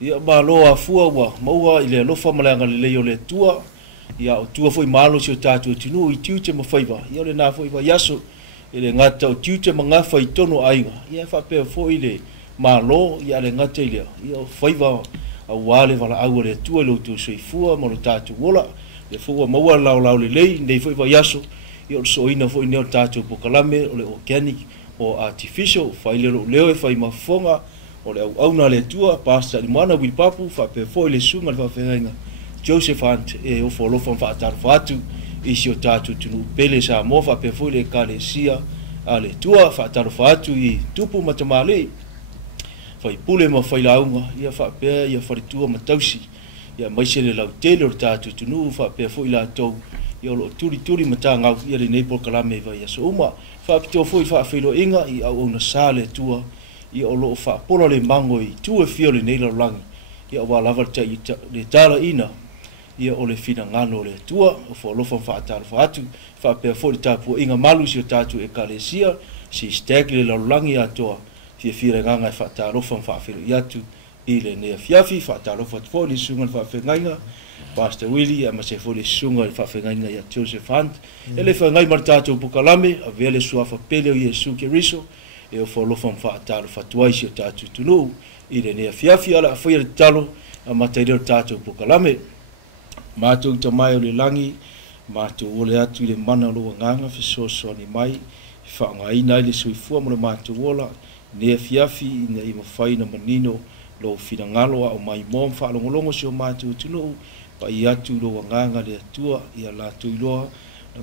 ia malo a fua wa maua ile lofa malanga le yo le tua ia o tua foi malo si o tatu tinu i tiute ma faiva ia le na foi va yaso ile ngata o tiute manga fai tono ainga ia fa pe foi ile malo ia le ngata ile ia faiva a wale vala au le tua lo tu sui fua mo tatu wola le fua maua lao le lei nei foi va yaso ia so ina foi ne tatu pokalame o le organic o artificial fai le leo e fai mafonga o le au na le tua pasta di mana wil papu fa pe foi le sunga fa fenga Joseph Hunt e o folo fa tar fatu i si o tatu tunu pele sa mo fa pe foi le kalesia ale tua fa tar fatu i tupu matamale fa i pule ma fa ilaunga ia fa pe ia fa tua matausi ia mai se le lau tele o tatu tunu fa pe foi la to ia lo turi matanga ia le nei por kalame va ia so uma fa pito foi fa filo inga i au ona sale tua ia o lo fa polo le mango i tu e fio le nei langi ia wa lava tai le tala ina ia o le fina ngano le tua o fo lo fa ata fa atu fa pe fo le tapu inga malu si o tatu e kalesia si steg le langi atoa fi nganga fa ta lo fa filo ia tu ile ne fiafi fa ta lo fa fo le sunga fa fenga Pastor Willie a se fo le sunga fa fenga ia Joseph Hunt ele fa ngai martato pukalame a vele sua fa pele o Yesu Keriso e o folo fa talo fa tuaisi o tatu tunu i le nea fiafi ala foi le talo a materia o tatu pukalame matou tamai o le langi matou ole atu le mana lo nganga fe so ni mai fa ngai na le suifua mo le matou ola nea fiafi ina i mafai na manino lo fina ngalo o mai mom fa longo so matou tunu pa i atu lo nganga le tua ia la tuiloa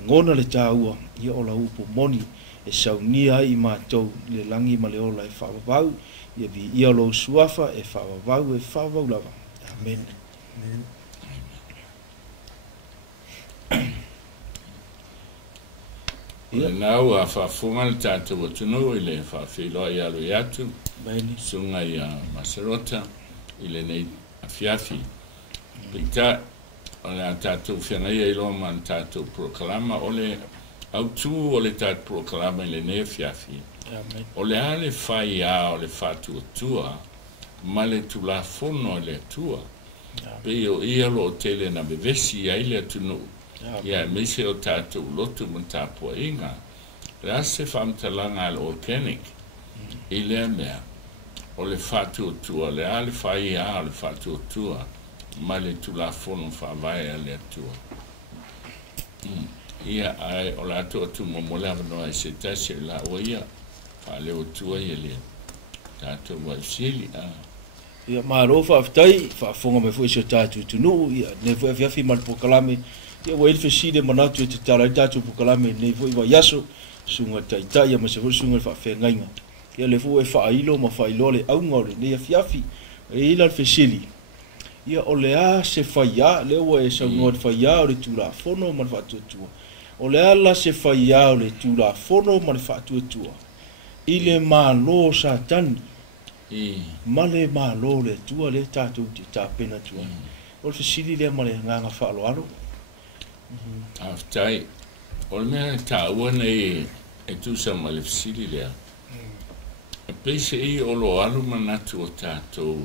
ngona le taua ia ola upo moni e saunia i mātou le langi ma le ola e whawawau, ia vi ia lo suafa e whawawau lava. Amen. Ia nau a whawhunga le tātou o tunu i le whawhiloa i alu i atu, sunga i a Masarota, i le nei a fiafi. Pita, o le a tātou whiangaia i loa man tātou proklama, o le autu o le tat proklama le ne fiafi. O le ale fai a o le fatu tua, ma le tula fono le tua. Pe o ia lo tele na bevesi ai le tunu. Ia mese o tatu lotu mtapo inga. Rase famtalanga al organic. Ile mea. O le fatu tua, le ale fai a o le fatu tua, ma le tula fono fa vai le tua. Ia ai o la to tu mo mo la no ai se tasi la o ia fa le o tu ai le tato wa sili a ia maro fa aftai fa fonga me foi se tatu tu no ia ne foi fi mal pokalame ia wa il feside manatu te tala tatu pokalame ne foi wa yaso sunga tai ia ma se foi sunga fa fe ngainga ia le foi fa ilo ma fa ilo le au ngore ne ia fiafi e ila fesili ia o le a se fa ya le wa e sa ngor fa ya o le tura fono man fa tu o le ala se fai au le tula fono ma le fatu tua. I le malo satani. Ma le malo le tua le tatu ti ta pena tua. O le fisili le ma le nganga whaalo alo. Aftai, o le mea ta ua nei e tusa ma le fisili lea. E peise i o lo alu manatu o tatou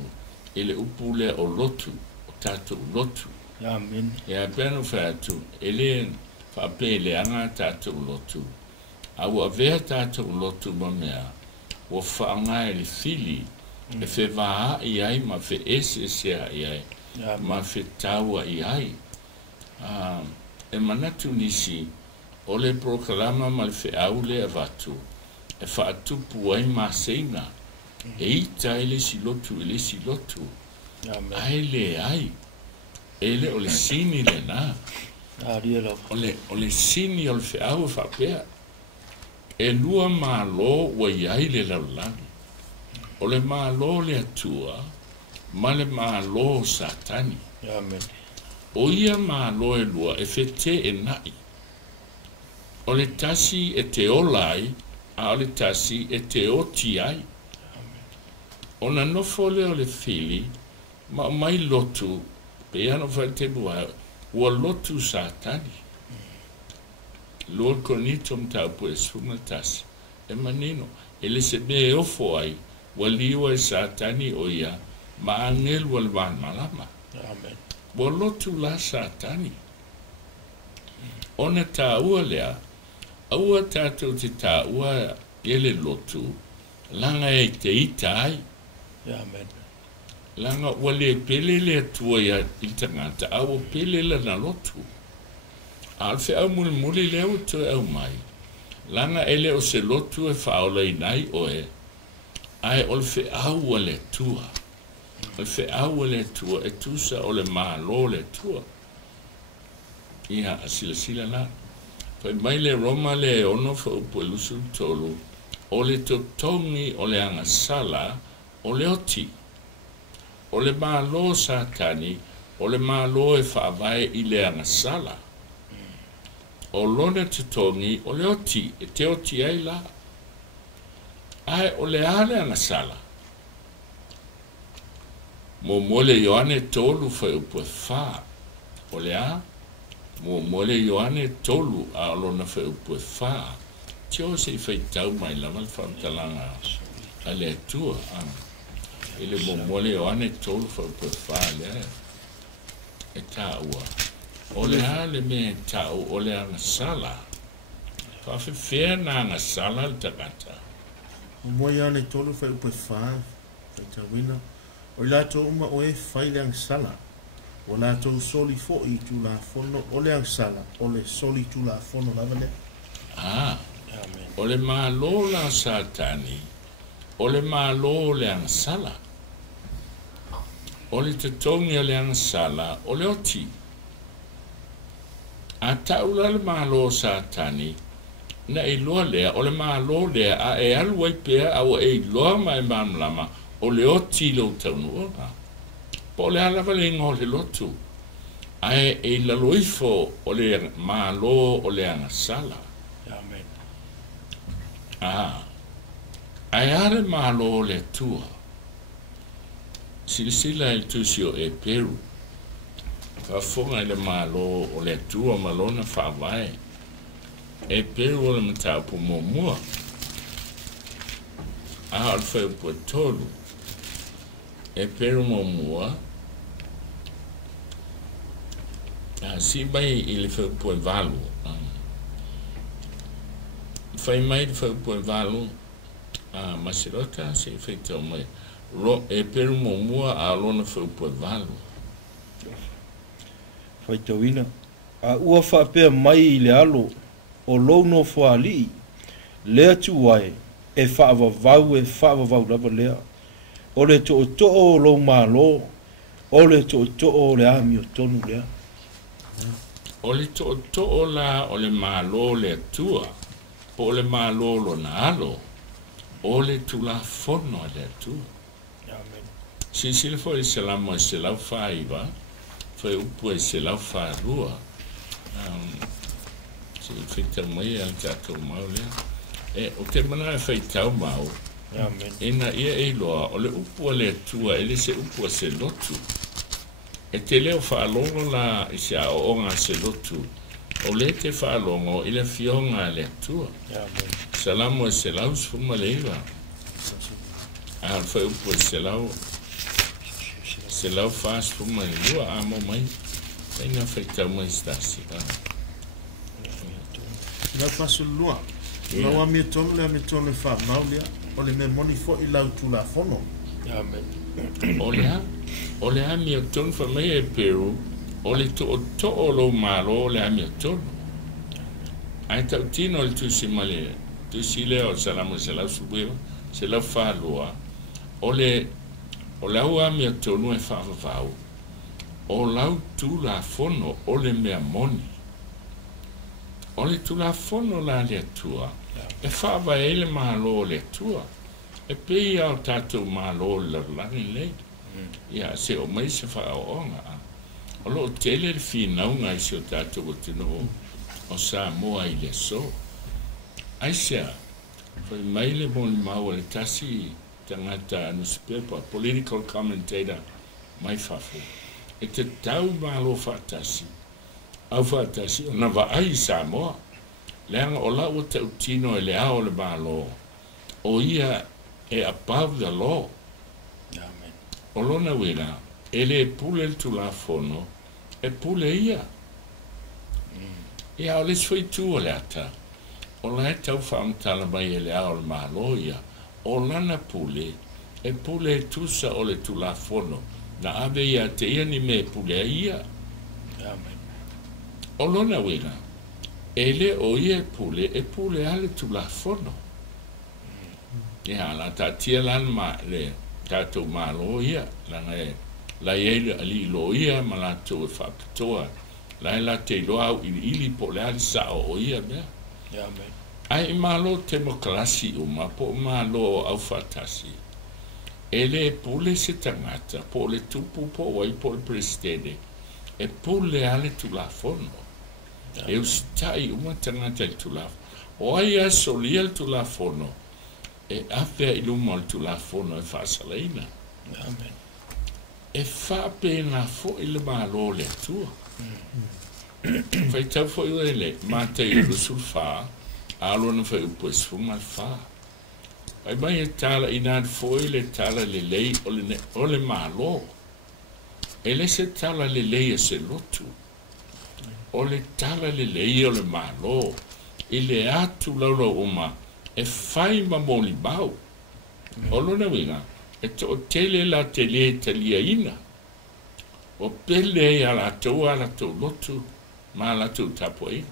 i le upu le o lotu, o tatou lotu. Amen. E a penu whaatu, e le fa pele anga tatou lotu. Au a vea tatou lotu ma mea, o whaanga e le fili, e fe waa i ai, ma fe ese sea i ai, ma fe taua i ai. E manatu nisi, o le proklama ma le fe au le avatu, e whaatupu ai ma seinga, e ita ele si lotu, ai le ai, ele o le sini le na, o le sini o le whiau whapea. E lua malo wa iai le laulangi. O le malo le atua, ma le malo satani. O ia malo e lua e fete e nai. O le tasi e te olai, a o le tasi e te oti ai. O na nofo le o le fili, ma mai lotu, pe ano fa te bua, ua lotu satani. Lua konito mtaupu e suma tasi. E manino, ele se me ofo ai, ua liwa e satani o ia, ma angel wal van malama Amen. bo lotu la satani ona ta ua lea aua tātou te tā ua ele lotu langa e te itai Amen. langa ua le pele le atua ia i tangata aua pele la na lotu alfe au muli leo tu au mai langa ele o se lotu e whaola i nai oe ai olfe au le tua olfe au le tua e tusa o le malo le tua ia sila la pai mai le Roma le ono fa upo lusu tolu o le totongi o le anga sala o le oti o le malo satani o le malo e whaavae i le anga sala o lona totongi o le oti e te oti ai la ai o le ale anga sala mo mole Ioane tolu fa upo fa o le a mo mole Ioane tolu a lona fa upo fa tio se fai tau mai la mal fa talanga ale tua ele mo mole Ioane tolu fa upo fa le e ta ua o le ale me ta o le anga sala fa fe na anga sala le takata mo Ioane tolu fa upo fa ta wina o la to uma o e fai le anga sala o la to soli fo i tu la fono o le anga sala o le soli tu la fono la vale Amen. o le malo la satani o le malo le anga sala o le te tongi o le anga sala o le oti a taula le malo satani na i loa lea o le malo lea a e alu ai pea a o e loa mai mamlama o le oti lo taunua po le alava le ingo le lotu ai e la loifo o le malo o le anga sala Amen. ai are malo le tua silisila il tusio e peru fa fonga le malo o le tua malona fa vai e peru o le mata po mo al fa po tolu e peru mo si bai il fa po valu fai mai fa po valu masirota se feita mai ro e peru mo a lona fa po valu Fai tauina. A ua wha pea mai i le alo o lono whaali lea tu wae e whaavavau lava lea. O le to o lo malo o le to o le ami o tonu lea. o le to la o le malo le tua o le malo lo na alo o le tula fono le tua Amen. si le foi se la mo se la faiva foi upo se la fa rua si fita mai al tato maule e o te mana fai tau mau Amen. ina ia e loa o le upo le tua ele se upo se lotu e te leo fa longo la se a onga se lotu o le te fa longo ile fionga le tua Amen. salamo se la usfuma leiva al foi upo se la fast fuma lua a mo mai tenga feita mai stasi la pasu lua la wa mi tonu fa maulia o le me moni fo i lau tu la fono Amen. o le ami o tonu fa mai e peru o le to o lo malo o le ami o tonu ai tau tino le tusi male tusi leo salamo se la subueva se la fa lua o lau ami o tonu e fa vau o lau tu la fono o le mea moni o le tu la fono la le tua e fa va ele malo le tua e pe au tatou malo le lani le ia se o mai se fa o onga o lo tele le fina unga i se o tatou o tino o sa moa i le so ai sea fai mai le mon mau le tasi tangata newspaper political commentator mai fafu e te tau malo fatasi au fatasi na va ai sa moa leanga o la o te utino e le ao le malo o ia e above the law Amen. o lona wera, ele pule le tulafono, e pule ia. Ia o le sui tu o le ata, o la e tau whaamtala mai e le ao le malo ia, o lana pule, e pule e tusa o le tulafono, na ave ia te ia ni me pule ia. O lona wera, ele o ia e pule ale tulafono. Ia la tatia lan ma le tatou malo ia, langa e la ele ali lo ia ma la tau e whapitoa, la te loa au ili po le ali sa o ia mea. Ai malo demokrasi uma po malo au fatasi. Ele pule se tangata po le tupu po wai po le presidente, e pule ale tulafono. E ustai uma tangata il tulafono. O ai solia il tulafono, e afe iluma il tulafono e fasalaina. E fa pena fo il malo le tua. Fai tau fo ele, ma te ilu sul fa, alo na fai upo esfuma al fa. Ai mai e tala inad fo le tala le lei o le malo. E le se tala le lei e se lotu. O le tala le lei o le malo. I le atu laura uma, e fai mamoli bau. O lona winga, e to tele la tele talia ina. O pele ala tau lotu, ma la tau tapoe.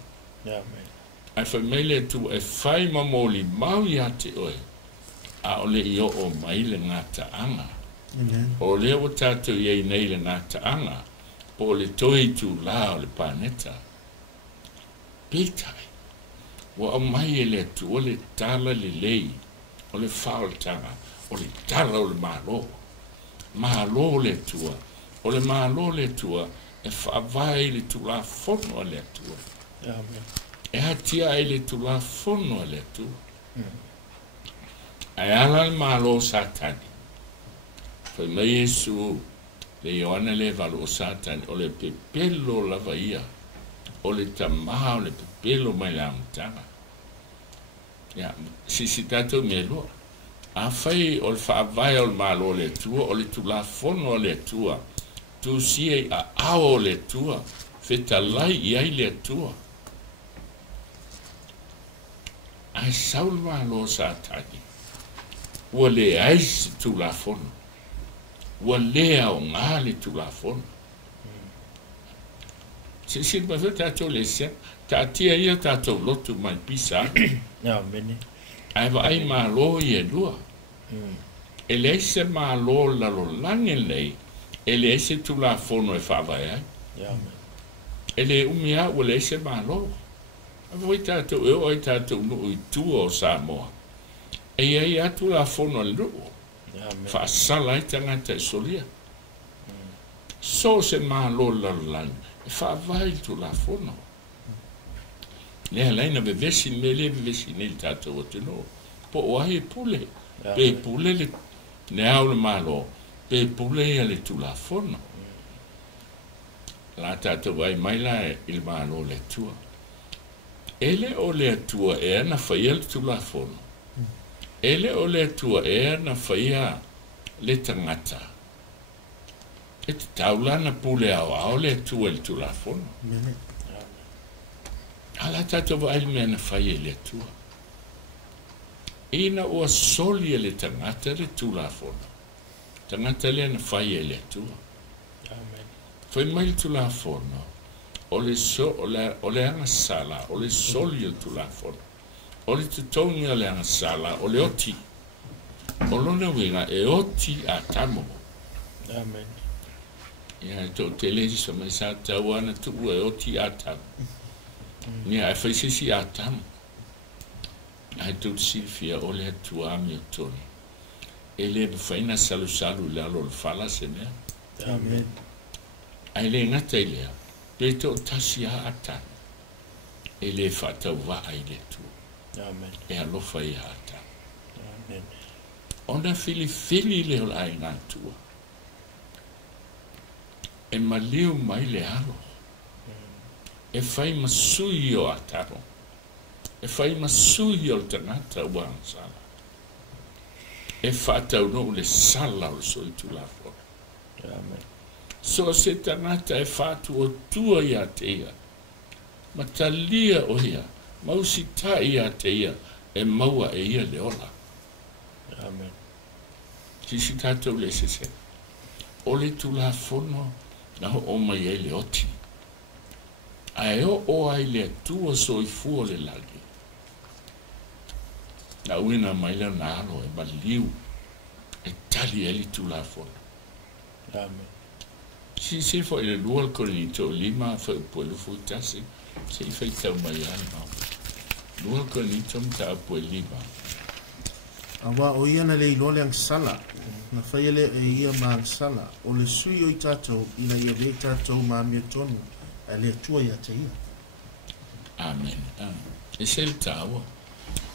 Ai fai mele tu e fai mamoli mau ia te oe. A ole i o mai le ngata anga. O le o tatou iei nei le ngata anga, po le toi tu la o le paneta. Pitai. Wa o mai e le tu o le tala le lei, o le faoltanga, o le tala o le malo. Malo le tua, o le malo le tua, e whaavai le tu la fono le tua. E hatia e le tu la fono le tua. Ai ala le malo satani. Fai mai Yesu, le Ioana le valo o satani, o le pepelo lava ia, o le tamā, o le pepelo mai la amutanga. Ia, si tatou me loa. A fai o le whaavai o le malo le tua, o le tulafono le tua, tu sie a ao le tua, fetalai iai le tua. Ai saul malo satani. Ua le aisi tulafono. Ua lea o ngā le tulafono. Si mawhi tātou le sea, tātia ia tātou lotu mai pisa. Ai wa ai malo i e lua. E le aise malo lalo lange lei, e le aise tulafono e whawai ai. E le umia ua le aise malo. Ai wa tātou eo ai tātou no i tua o Samoa. E ai atu la fono le ruo. Fa sala i tangata e solia. So se malo la lan. E fa vai tu la fono. Le alaina bevesi mele bevesi nel tato o teno. Po oai pule. Pe pule le ne au le malo. Pe pule ale tu la fono. La tato vai mai la il malo le tua. Ele o le tua e ana fai tu la fono. Ele o le tua e na whaia le tangata. E te taulana pule au le tua le tulafono. Ala tato vai mea na whaia le tua. Ina ua soli le tangata le tulafono. Tangata le na whaia le tua. Whai mai le tulafono. O le anga sala, o le soli le tulafono. O le tutongi o le anga sala, o le oti. O lona winga e oti a tamo. Amen. Ia to te lezi sa mai sa tau ana tu e oti a tamo. Nia e whaisisi a tamo. Ai tu silfia o le atu ami o toni. E le whaina salu le alo le fala se mea. Amen. Ai le ngata i lea. Pe to tasi a ata. E le whatau wa ai le tu. Amen. E alofa i hata. Amen. Ona fili leo la ai ngā tua. E maliu mai le alo. E whai masui o ataro. E whai masui o tangata uang sala. E whatau no le sala o soi tu la fora. Amen. So se tangata e whātu o tua ia te ia. Ma talia o ia. Mausi ta ia te ia. E maua e ia le ola. Amen. Sisi tātou le se. O le tula fono na ho o mai e le oti. Ai o ai le tua soifua le lagi. Na uina mai le na alo e baliu. E tali e li tula fono. Amen. Si fo le lua Korinto 5 fa po le futasi. Se fai tau mai ana. Lua Korinto ta po 5. Awa o ia na le ilole ang sala. Na whaiele e ia ma ang sala. O le sui o i tātou ina ia le tātou ma mea tonu. A le tua ia te ia. Amen. E se le tawa.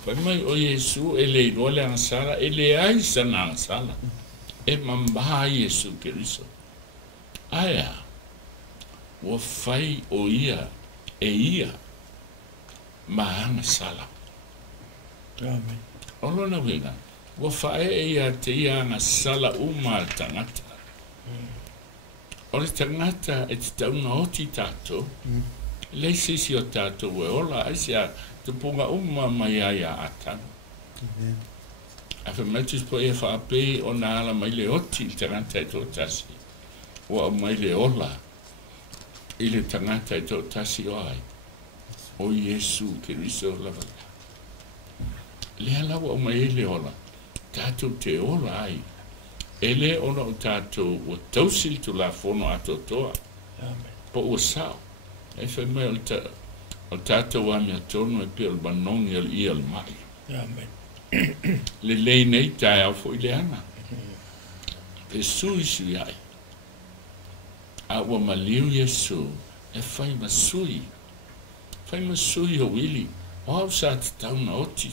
Pai mai o Yesu e le ilole ang sala. E le aisa na ang sala. E mambaha Yesu Keriso. Aya. Wa fai o ia. E ia. Ma ang sala. Amen. Olo na wina, wa fae e ia te ia nga sala uma tangata. O le tangata e te taunga oti tātou, le sisi o tātou e ola aisia te punga uma mai aia atana. A fe metus po e whaape o na ala mai le oti tangata e tō tasi. Wa o mai le ola i le tangata e tō tasi o ai. O Yesu Keriso lava. Le ala wa mai le ola tātou te ola ai ele ona o tātou o tausil tu la fono ato toa po o sao e fe me o tātou a mea tono e pe al banong i al mai le lei nei tae au fo i le ana pe sui sui ai a wa maliu Yesu e fai masui o wili o au sa te tauna oti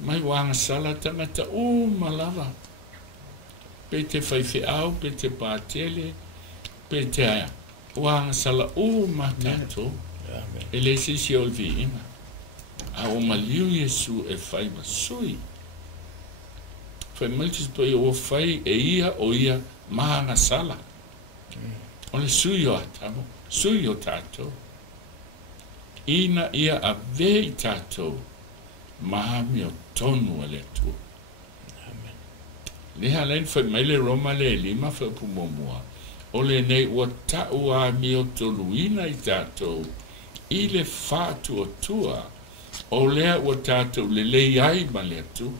mai wanga sala tangata malava. Pe te whaiwhi au, pe te pātele, pe te aia. Wanga sala matato. E le sisi o vi ina. A o maliu Yesu e whai masui. Whai maitis poi o whai e ia o ia mahanga sala. O le sui o atamo, sui o tātou. Ina ia a vei tātou. Mahami o tonu ale tu. Le halen foi mele Roma le 5 foi pumomua. O le nei o tau a mi o toluina i tātou. I le fatu o tua. O lea o tātou le ai ma le tua.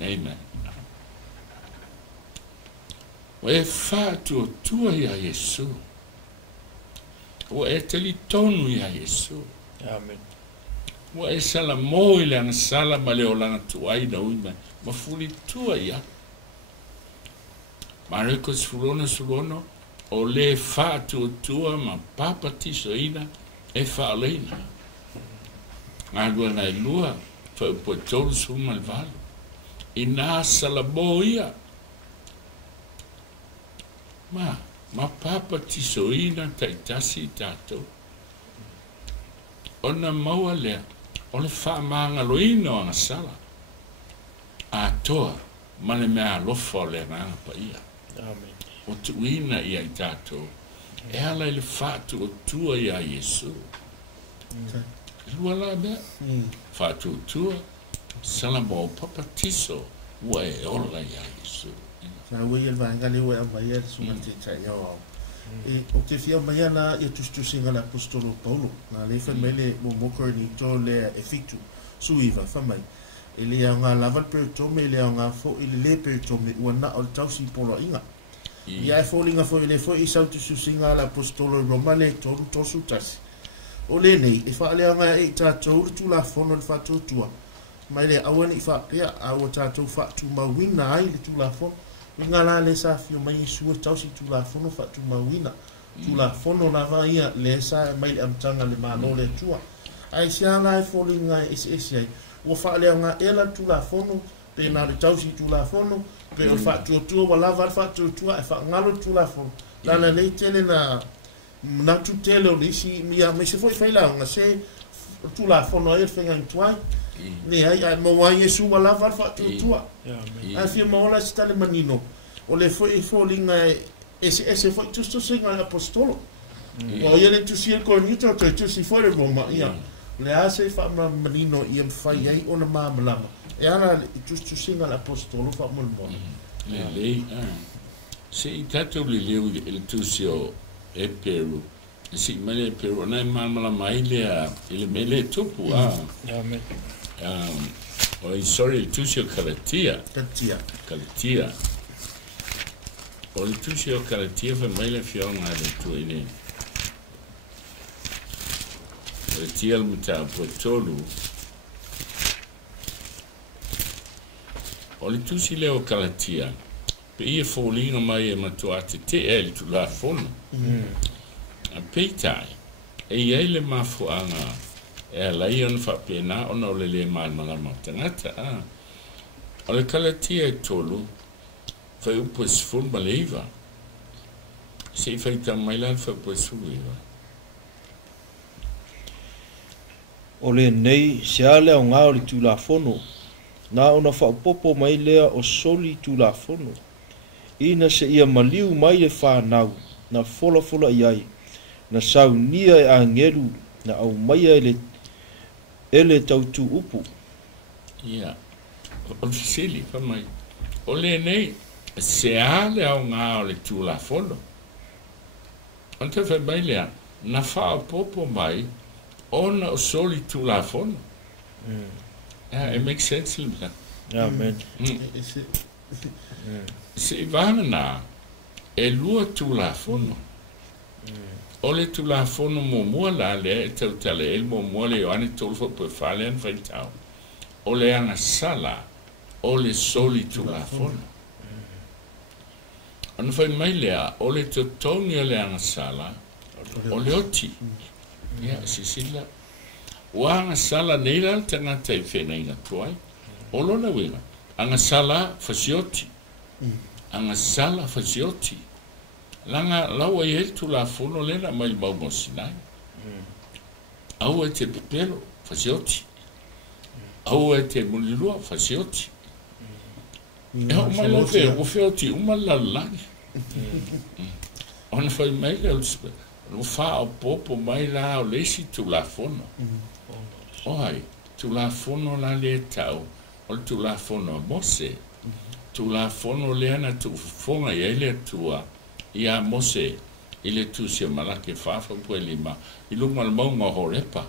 Amen. O e fatu o tua ia Yesu. O e teli tonu ia Yesu. Amen. Wa e sala mo i le ana sala ma le o lana tuai na uime. Ma fuli tua ia. Mareko sulono o le fatu o tua ma papa tiso ina e fa leina. Ngā lua nai lua fa upo tolu suma le valo. I nā sala mo ia. Ma papa tiso ina taitasi tātou. Ona maua lea. O le whaamanga loina o nga sala. A toa, mane mea alofa o le nganga pa ia. Amen. O tuina ia i tātou. E ala i le whaatu o tua ia Yesu. Lua la mea. Whaatu o tua. Sala mo papa tiso. Ua e ola ia Yesu. Sa ui el vanga le ua mai e sunga te tai au. O te fia mai ana e tustusinga na apostolo Paulo. Na le fa mele mo Korinto le efitu suiva fa mai. Ele nga laval per tome le nga fo ile le per tome wana al tausi polo inga. Ia e folinga fo ile fo i sautu susinga la apostolo Romane to sutasi. O le nei e fa le nga e tatou tu la fono le fa tua. Mai le awani fa ia a o tatou fa tu mawina ai le tu la fono. Ngala le sa fio mai su tausi tu la fono fa tu mawina tu la fono na va ia le sa mai am tanga le mano le tua ai sia la folinga ai o fa le nga ela tu la fono pe na le tausi tu la fono pe o fa tu wala va fa tu e fa ngalo tu la fono la le tele na tu tele o lisi mi se foi fa la nga se tu la fono e fenga tuai ne ai mo wa Yesu wala va fa tu ai fio mo la sta le manino o le foi folinga ese foi tusto singa l'apostolo o ia le tusi el cornito to si foi Roma ia le ase fa manino ia fai ai ona mamalama e ana tusto singa l'apostolo fa mo le se itato le leu il tusio e Peru si mele Peru na mamalama ile mele tupu amen o sorry il tusio Kalatia o il tusio Kalatia fa mele fiona le tu ile Kalatia il muta potolu o il tusio leo Kalatia pe ia folinga mai e matuate te el tu la fono a peitai e ele mafuanga e la ion fa pena ona o le malmala matangata o le Kalatia e tolu fa upos fun maleva se fa tamailan fa upos fuiva o le nei se ale o ngā o le tulafono na ona whaopopo mai lea o soli tulafono ina se ia maliu mai le whanau na fola iai na saunia e angeru na au maia ele tautu upu ia o fisili fa mai o le nei se ale au ngā o le tulafono ante fa mai lea na whaopopo mai ona o soli tulafono it makes sense Lisa. amen se vana e lua tulafono o le tulafono mo mua la le tau tale el mo mua le ane tolfo pe fale an faitau o le anga sala o le soli tulafono anu fai mai lea o le totoni o le anga sala o le oti sisila wa anga sala neila tangata i whena inga tuai o lona winga anga sala fasioti anga sala fasioti langa lawa i tu la fono lena mai mau sinai au e te pepelo fasioti au e te mulilua fasioti e o mai la fe o feoti uma lalani ona fai mai le uspe no fa o popo mai la o lesi tu la fono oi tu la fono la le tau o tu la fono mose tu la fono le ana tu fonga ia le tua ia mose ile tu se malake fafa po lima ilu mal monga horepa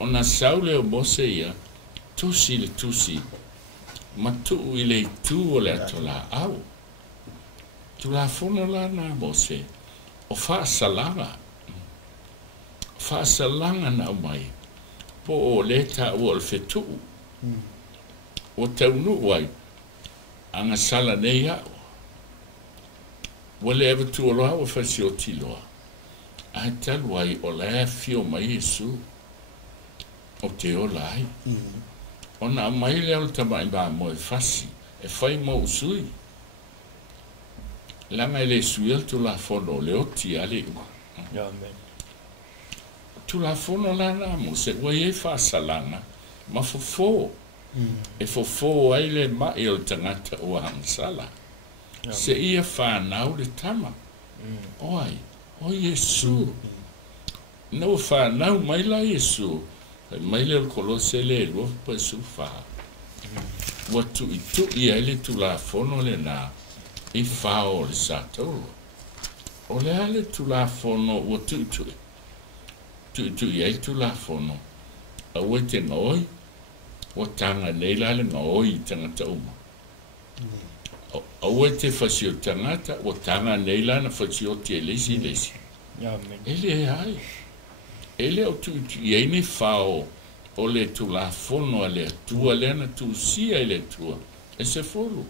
ona saule o mose ia tu si ma tu ile tu o le tola au tu la fono la na mose o fa salanga na mai po o leta o le fetu o taunu wai anga sala nei au wale eva tu aloha o fasioti loa a talu ai o lea fio mai Yesu o te o lai ona mai lea o tamai ba mo e fasi e fai mo usui langa ele sui al tu la fono le oti ale amen tu la fono la na mo se wai e fa salanga ma fofo e fofo ai le ma e o tangata o hangsala se ia whanau le tama oi o Yesu no whanau mai la Yesu mai le kolose le lo pa sufa watu itu ia le tu la fono le na i fao le sato o le ale tu la fono watu tu ia tu la fono a wete noi o tanga nei la le ngoi tanga tauma o te fasio tangata o tanga nei la na fasio te lesi amen ele o tu ia ni fao o le tu la fono ale tua le na tu sia ele tua e se folo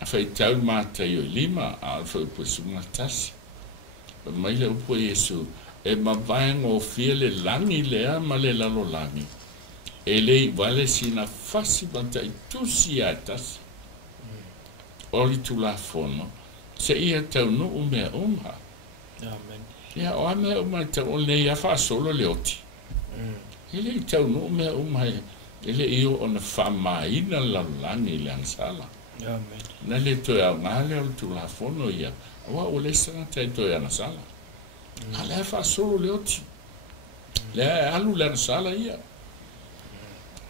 a fai tau mata io lima a fai pusunga tasi mai le upo Yesu e ma vaengo fiele langi lea ma le lalo langi ele vale sina fasi banta i tusi atas oli tu la fono se ia tau no umea umha amen ia o ame umha tau le ia fa solo le oti ele tau no umea umha ele io ona fa maina la langi le ansala na le to ya ngale o tu la fono ia wa o le sana te to ya na sala ala fa solo le oti le alu la sala ia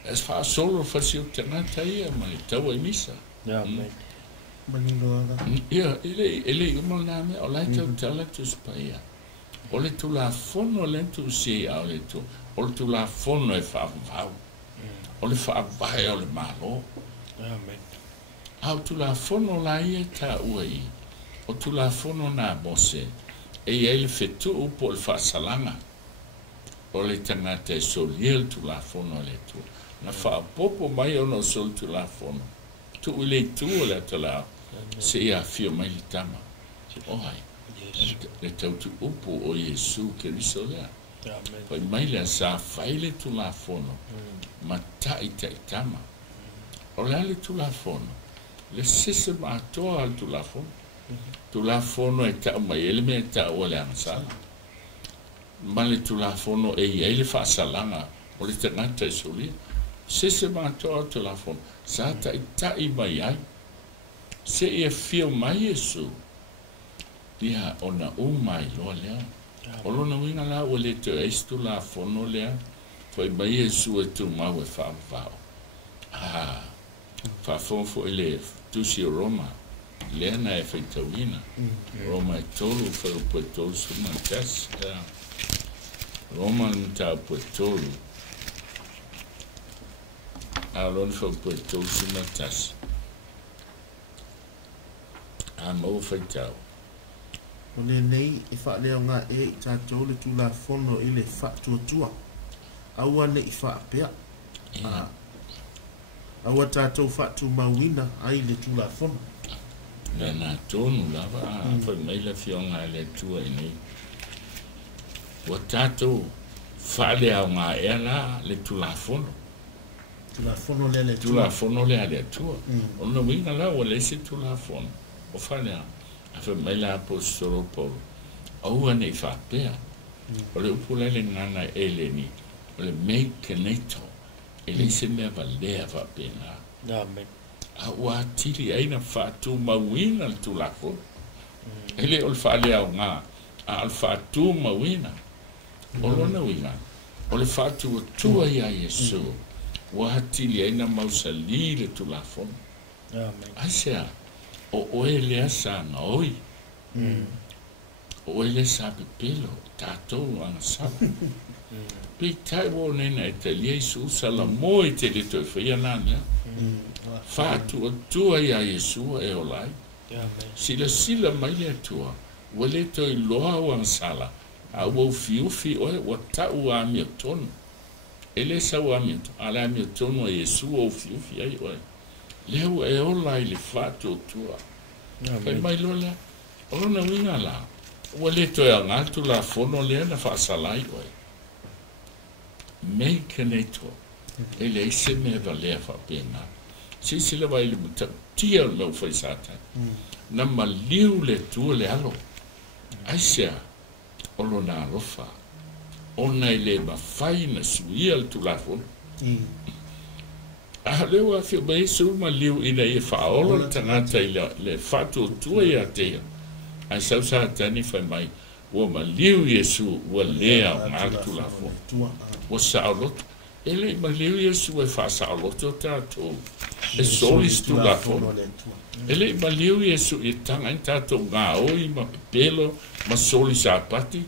es fa solo fa si oternata ia ma le tau e misa ia ele mo na me o la tala tu spaia o le tu la fono le tu si a le tu o tu la fono e fa va o le fa vai o le malo au tu la fono la ia ta ui o tu la fono na bose e ele fetu upo le fa salanga o le tangata e soliel tu la fono le tu na fa popo mai o no sol tu la fono tu ule tu o le tala se ia fio mai li tama o hai le tau tu upo o Yesu ke risolea pai mai le sa faile tu la fono ma tai tama o le tu la fono le sese ma toa al tu la fono e ta mai ele me ta o le ansala ma le tu la fono e ele fa salanga o le tangata e soli sese ma toa tu la fono sa ta i mai ai se e fio mai Yesu dia ona o mai lo le o lo na winga la o le te estu la fono le foi mai Yesu e tu ma we fa fa fofo ele tu si Roma lena e feitawina Roma e tolu fa o tolu suma tes Roma nta po tolu alon fa po tolu suma tes mo feitaw o le nei e fa le nga e ta tolu tu la fono ile fa tua aua ne i fa pea aua tātou whatu mawina ai le tula fono. Le nā tōnu lava, whai mai la fionga le tua i nei. Wa tātou whale au ngā ea la le tula fono. Tula fono le le tua. Tula fono le le tua. Ona winga la wa le se tula fono. O whale a whai mai la apostolo Paul. Aua nei whapea. O le upulele ngana e le ni. O le mei keneto. Ele se me valea va pena. Amen. A wa tili aina fatu mawina tu lako. Ele ol fale au nga al fatu mawina. Olona winga. Ole fatu tua ya Yesu. Wa tili aina mausali le tu lako. Amen. Asia o ele asa na oi. O ele sabe pelo tato ang sabe. Pe tai wo nena e te Yesu sala mo e te le toi whaia nana. Fatu o tua ia Yesu e o lai. Sila mai le tua. Wale toi loa wang sala. A wau fiufi oe wa tau a mia tonu. Ele sa wa mia tonu. Ala mia tonu a Yesu o fiufi ai oe. Leo e o lai le fatu o tua. Kai mai lola. Olona winga la. Wale toi a ngatu la fono lea na fa salai oe. Mei keneto ele se me valea fa pena si la vai le muta tia lo foi sata na maliu le tu le alo aisia olona rofa ona ile ba faina suia tu la fon le wa fi ba su maliu ina e fa olo tanata le fatu tu ia te ai sa tani fa mai o maliu Yesu o lea martu la fon o saulot ele maliu Yesu e fa saulot o tato e solis tu la fono ele maliu Yesu e tanga in tato nga oi ma pelo ma solis a pati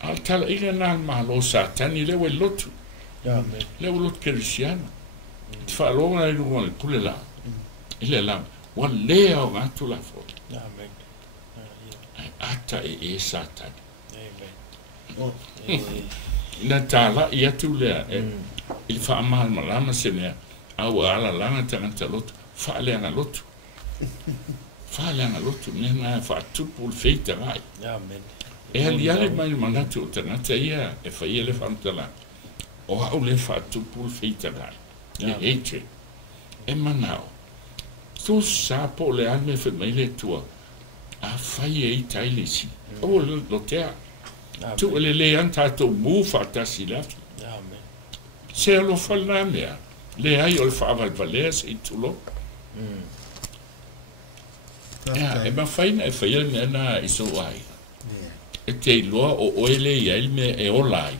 al tala ina na malo satani le lotu le lot cristiano fa longa i lungo le kulela ele la o lea o ngatu la fono ata e satani na tala ia tu lea il fa amal malama sene au ala lana tangata lotu fa le ana lotu ne na fa tupul feita rai e ali ale mai manatu tangata ia e fa ia le famtala o au le fa tupul feita rai e eche e manao tu sapo le alme fe mai le tua a fai e tailisi o lo tea tu le anta to mu fa tasila se lo falna mea le ai o le whaavalvalea se i tulo. E ma whaina e whaia me ana i so ai. E te iloa o oele i ailme e olai.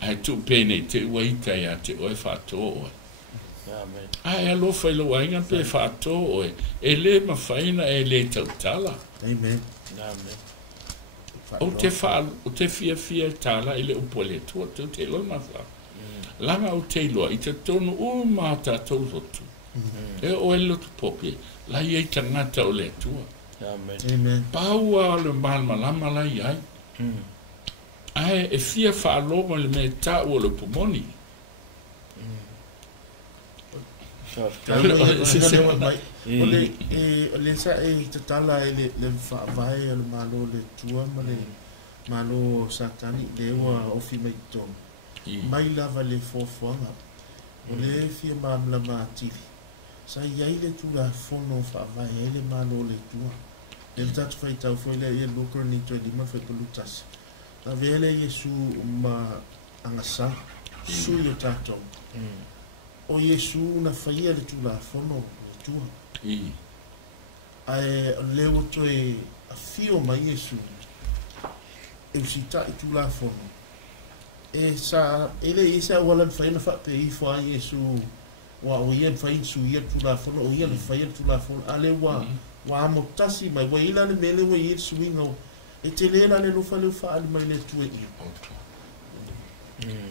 Ai tu pene te uaita ia te oe whātoa oe. Ai alo whailo wainga pe whātoa oe. E le ma whaina e le tautala. Amen. O te fia tala i le upole tua te loa mawha. Langa o te iloa i te tonu o mata tau rotu. E o e lotu poke. La iei tangata o le tua. Amen. Paua le malmalama la iai. Ai e fia whaaloma le me ta o le pumoni. Le sa e te tala e le whaavae o le malo le tua ma le malo satani le ua ofi mai tonu. Mai lava le fofoanga. O le fia maamla maatili. Sa iai le tu la fono whaavae e le malo le tua. Le tatu whai tau fwoi le ia lukura ni toi lima whai palutasi. Na vele Yesu ma angasa. Sui o tatou. O Yesu na whaia le tu la fono le tua. Ai leo toi a fio mai Yesu. E usita i tu la fono. E sa ele isa wala whaina whape i wha Yesu. Wa o ia whain su ia tu la fono. O ia le whaia tu la fono. Ale wa amotasi mai. Wa ila le mele wa ia suinga. E te lela le lufa le wha ali mai le tue i.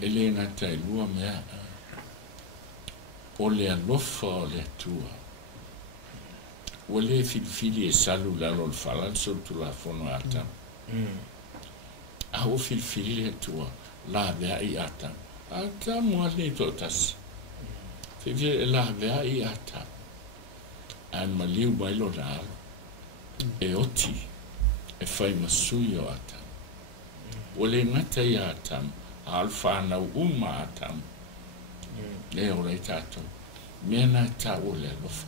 Ele na tai lua mea. O le alofa o le tua. O le filfili e salu lalo le falan so tu la fono ata. A o filfili e tua. La vea i ata. Ata mua le totas. Filfili e la vea i ata. Ai maliu mai lo na alo. E oti. E fai masui o ata. O le ngata i ata. Alfa na uma ata. Le o rei tato. Mena ta o le lofa.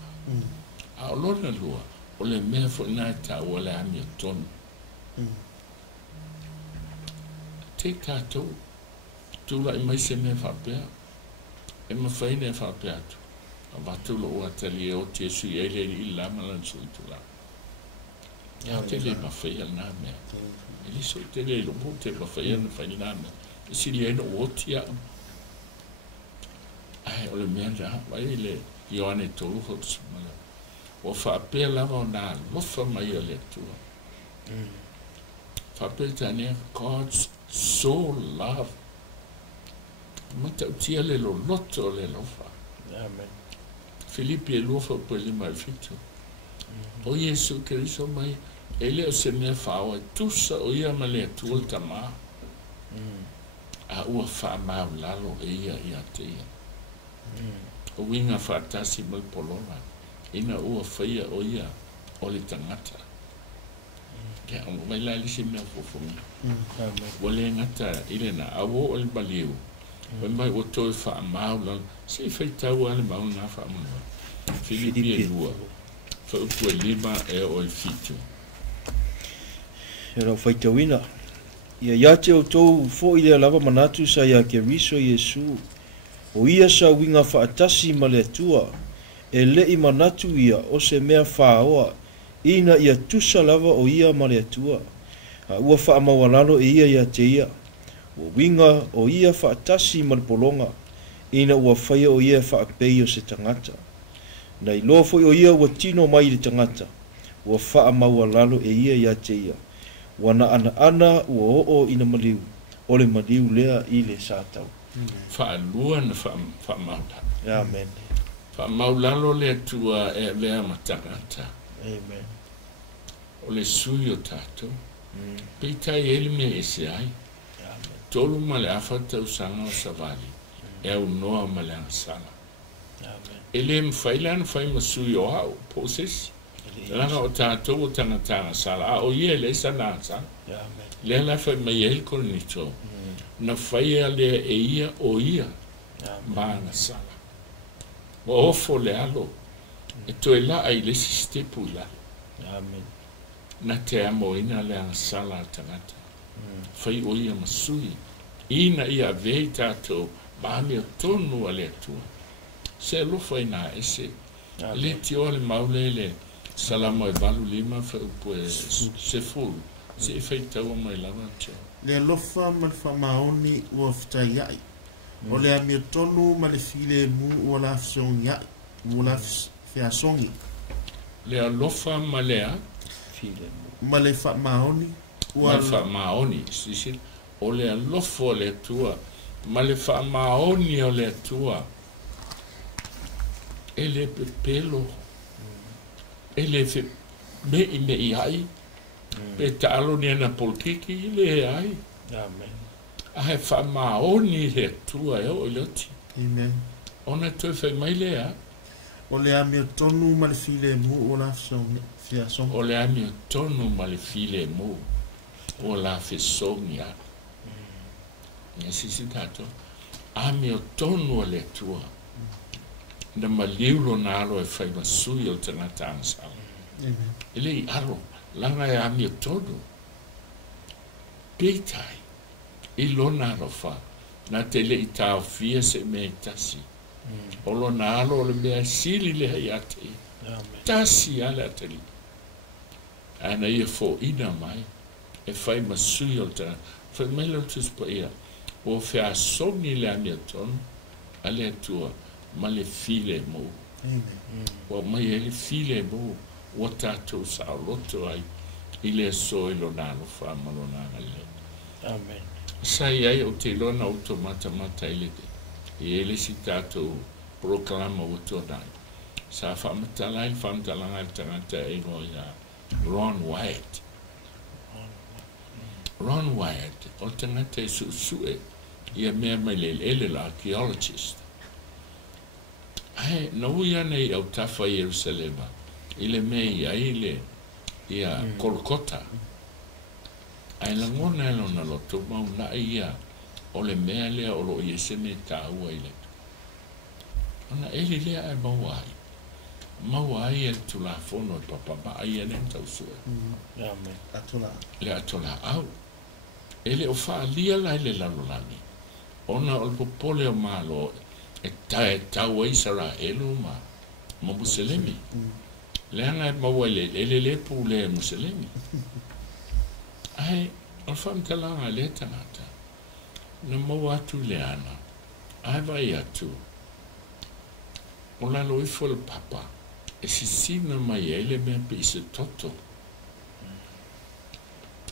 A o lona lua. O le mea fo na ta o le ami o tonu. Te tato. Tula i mai se mea whapea. E mawhaine e whapea tu. A watula o atali e o te sui e le i lama lan sui tula. A te le mawhaia na mea. E li so te le lopo te mawhaia na whaini na mea. E si li eno o tia. Ai, o le mea ra, vai le Ioane tolu hotu sumala. O whaapea lava o nā lofa mai o le tua. Whaapea tania, God so love. Mata utia le lo loto o le lofa. Amen. Filipi e lofa po lima e fitu. O Yesu Keriso mai, ele o se mea whaoa, tusa o ia ma le atua tama. A ua wha mau lalo e ia i te ia. O winga whaatasi mai polona. Ina ua whaia o ia o le tangata. Kia o mai lai lisi mea fofongi. Wale ngata ile na awo o le baliu. Wai mai o toi wha mau lalo. Se whai tau ale mau na wha munua. Filipi e lua. Wha upu e lima e o i fitu. E rau whai tauina. Ia iate o tou fo i lea lava manatu sa ia ke riso Yesu. O ia sa winga whaatasi ma le tua. E le i manatu ia o se mea whaoa. Ina ia tusa lava o ia ma le tua. A ua wha mawalalo e ia te ia. O winga o ia whaatasi ma le polonga. Ina ua whaia o ia whaapei o se tangata. Nei loa foi o ia ua tino mai le tangata. Ua wha mawalalo e ia te ia. Wana ana ua o ina maliu. O le maliu lea i le sātau. Whaalua na whaamaula. Amen. Whaamaulalo le tua e lea matangata. Amen. O le sui o tato. Peitai ele me ese ai. Tolu ma le awhata usanga o savali. E au noa ma le ansala. Ele mwhailana whai masui o au. Poses. Langa o tato o tangatanga sala. A o ie le sana ansala. Le la whai mai el kolonito. Na whaia lea e ia o ia. Maanga sala. O ofo le alo. E toe la ai le sistepu la. Amen. Na te amo ina le ansala tangata. Whai o ia masui. Ina ia vei tato. Maami o tonu a le atua. se lo foi na ese le tio le maule le salamo e valu lima fa pues se full se feita o mai lava tio le lofa ma fa maoni o ftai ai o le mi tonu ma le file mu o la songa o la fia songi le alofa ma le a file ma le fa maoni o ma fa maoni si o le alofo le tua ma le fa maoni o le tua e le pelo e le fe me i ai pe talo ni na politiki le ai amen ai fa maoni le tua e o le ti amen ona tu fe mai le a o le mi tonu ma le file mu o la songa fia songa o le ami tonu ma le file mo o la fe sonia necessitato ami tonu le tua na maliulo na alo e fai masui o tana tansa ele i aro langa e ami tonu peitai i lona alo fa na tele i tau fia se me tasi o lo na alo le mea sili le hei ate tasi ale ateli ana ia fo ina mai e fai masui o tana fai mele o tuspa ia o fea soni le ami tonu ale atua ma le file mo o mai ele file mo o tatou sa loto ai i le so i lo nalo fa ma lo nana le amen sai ai o te lona automata mata ile e ele si tatou proclama o tonai sa fa matala il fam talanga il tangata e no ya Ron Wyatt o tangata e su ia mea mai le ele la archaeologist ai no ia nei au tafa Jerusalema ile mei ai le ia Kolkata ai la ngona no na lo to mau na ia o le mea le o lo iese me ta ua ile ana ele le ai mawai e tu la fono papa ba ai ene tau su amen atola au ele o fa lia la le la lani ona o popole o malo e ta wa Israel ma muslimi le anga mawai le pu le muslimi ai o fam tala le tanata no mawatu le ana ai vai atu o la lo ifol papa e si sina mai ele me pe se toto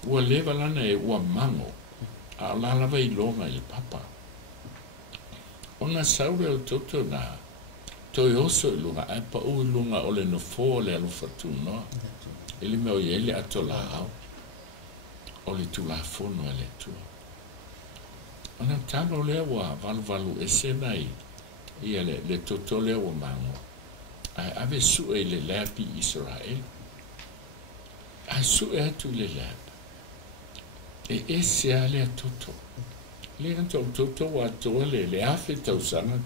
o leva lana e o mango a la la vai longa il papa ona saure o toto na to yoso lunga ai pa o lunga o le no fo le lo fatuno ele me o ele atola o le tu la fono ele tu ona tano le wa valu e senai ia le toto le o mango ai ave su e le lapi Israel ai su e atu le lap e esse ale toto le anto toto wa to le afe tau sana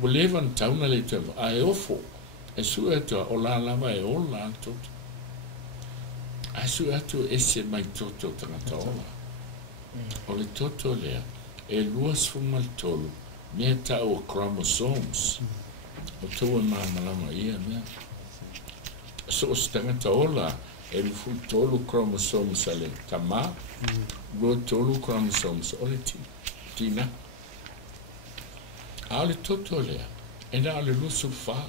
o levan tauna le tau ai ofo e su e to o la lava e o la toto ai su atu esse mai toto tanatola o le toto le e luas fumal tolu meta o chromosomes o tō malama ia mea so stangata ola e fu tolu chromosomes ale tama go tolu chromosomes ole tina ale totolea e na ale lusu fa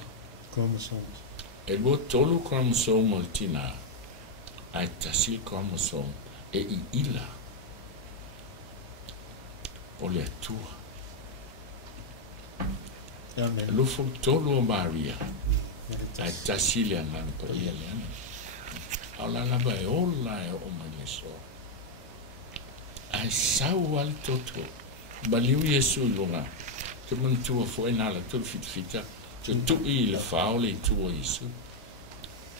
chromosomes e go tolu chromosome ole tina ai tasi chromosome e I ila ole atua amen lo fu tolu o Maria ai tasilia nan pa ia le ala la ba e ola e o mai so ai sau al toto baliu Yesu lunga te man tu fo ina la tu fita tu I le fa le tu Yesu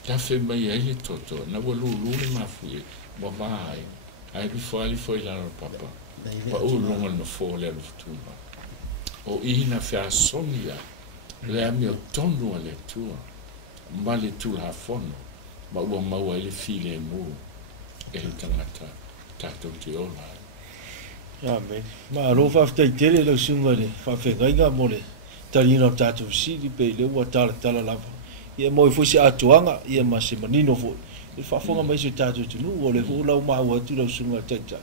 ta fe mai ai le toto na wo lu le ma fu mo vai ai bi fo ali fo ila papa pa o lunga no fo le tu o ina fea sonia le amio tonu ale tua ma le tu la fono ma ua maua ele file mu e le tangata tato te ola amen ma ro fa ftai tele lo sunga le fa fe ngai ga mole talina tātou sili pe le ua tala lava. Ia mo i fo se atuanga, ia ma se manino fo. I whafonga mai se tātou tunu, o le ho lau mahu atu lau sunga taitai.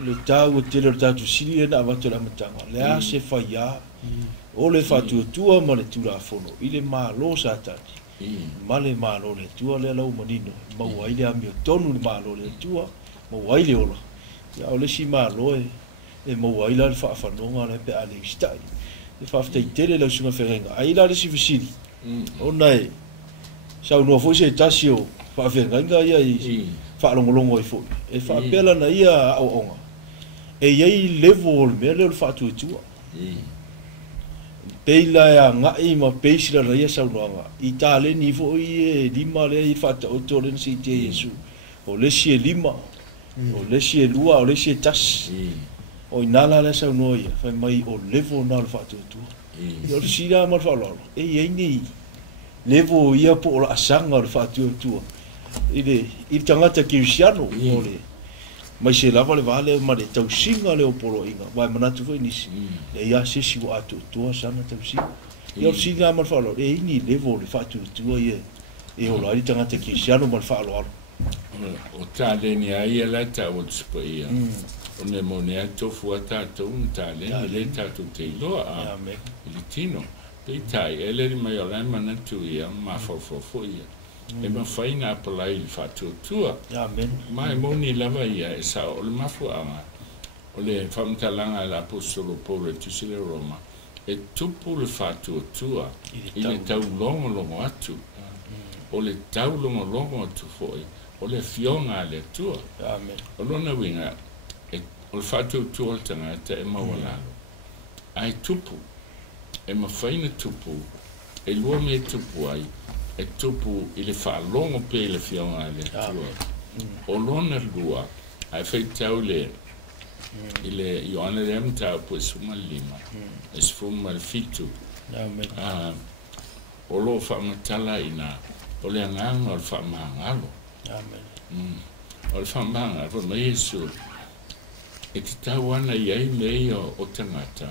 Le tau o tele o tātou sili e na awatu la matanga. Le a se whaia, o le whatu tua ma le tura fono. I le malo sa tati. Ma le malo le tua le lau manino. Ma waile a mio tonu le malo le tua, ma waile ola. Ia o le si malo e ma waile le whaafanonga le pe ale istai. Le whaftai tele lau sunga whenga. Ai la le si visiri. O nei, sau noa fo se tasi o whaafengainga ia i whaalongolongo i fo. E whaapela na ia au onga. E iei level mea leo le whaatu e tua. Peila e ngai ma peisira na ia sau noanga. I tā le ni fo i e lima le i whaata o tō le nasi i te Jesu. O lesi e lima, o lesi e lua, o lesi e tas. O i nala le sau noa ia, whai mai o level na le whaatu e tua. I o le sira ma le whaalolo. E iei ni level ia po o la asanga le whaatu e tua. I tangata kirisiano, o le. Mai se lava le vale ma le tausinga le opolo inga. Wai manatu foi nisi. Le ia se si wa atu tua sana tausinga. Ia o singa ma le whaalo. E ini levo le whaatu tua ia. E o lai tangata kirisiano ma le whaalo alo. O tā leni a ia la tā o tsupa ia. O ne mo ne atofu a tātou tā leni le tātou te iloa a ili tino. Pei tai e leri mai o lai manatu ia ma fofofo ia. E ma faina apalai le whātuatua. Amen. Mai moni lava ia e sa o le mafuanga. O le whamtalanga la apostolo Paul e tusile Roma. E tupu le whātuatua. I le tau longo atu. O le tau longo atu foi. O le fionga le tua. Amen. O lona winga. O le whātuatua le tangata e mawalalo. Ai tupu. E ma faina tupu. E lua me tupu ai. E tupu i le whaalongo pe le fionga le tua. O lona lua, ai whai tau le, i le Ioana le amtau po e suma lima, e sfuma le fitu. O lo whaamatala ina, o le anganga o le whaamangalo. O le whaamangalo, ma Yesu, e te tau ana i ai mei o tangata,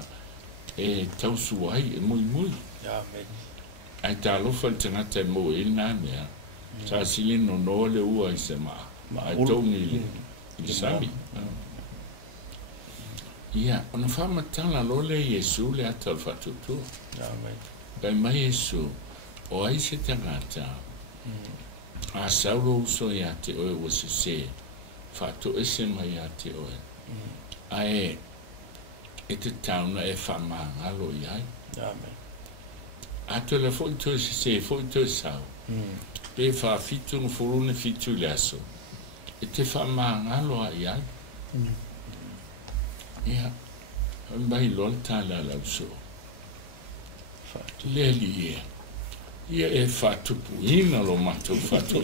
e tau suai, e mui mui. Ai tā lofa le tangata e mo e nā mea. Sa sili no no le ua i se maa. Ai tongi i sami. Ia, ona whamatala lo le Yesu le ata le whatutua. Kai mai Yesu, o ai se tangata, a sauro uso i ate oe o se whatu e se mai ate oe. Ai, e te tauna e whamangalo i ai. Amen. Ato le foi to se foi to sao. Pe fa fitu no forune fitu leso. E te fa mangalo ai ai. Ia. Mbai lolta la so. Le li. Ia e fa tu puina lo mato fa tu.